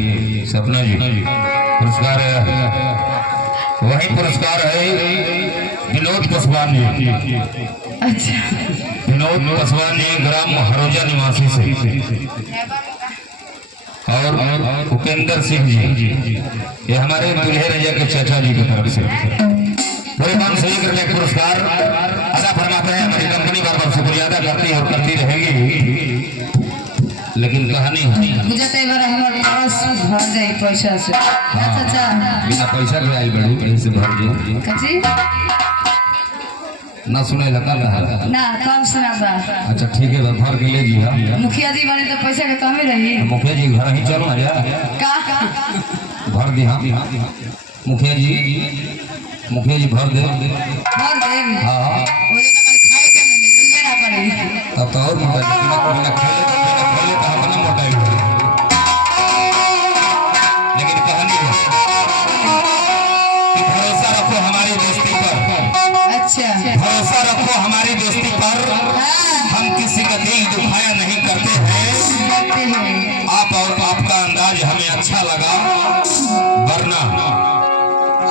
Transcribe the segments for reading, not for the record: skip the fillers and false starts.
ये सपना जी पुरस्कार है, वही पुरस्कार है विनोद पासवान जी। अच्छा, विनोद पासवान जी ग्राम हरोजा निवासी से, और उपेंद्र सिंह जी ये हमारे दूल्हे रैया के चाचा जी की तरफ से पूरे 501 रुपये का पुरस्कार अदा फरमाते हैं। हमारी कंपनी बार बार शुक्रिया अदा करती है और करती रहेगी। लेकिन कहानी मुझे तो बार हमारे पास भर जाए पैसा से। चाचा बिना पैसा के आई बड़ी कहीं से भर दी कची ना सुने लगा ना कम सुना बा। अच्छा ठीक है भर के ले जी। हम मुखिया जी वाले तो पैसा के कमी रही। मुखिया जी घर ही चलो ना यार का भर दी। हाँ मुखिया जी भर दे। भर दे। हाँ वो तो खाली खाए के नहीं मिल ना पड़ी। अब तो और मोटा बिना खेले तो हम ना मोटा ही। लेकिन कहानी है कि भरोसा रखो हमारी दोस्ती पर। अच्छा, भरोसा रखो हमारी दोस्ती पर, हम किसी का दिल दुखाया नहीं करते हैं। आप और आपका अंदाज हमें अच्छा लगा, वरना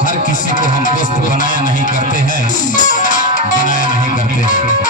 हर किसी को हम दोस्त बनाया नहीं करते हैं, बनाया नहीं करते हैं।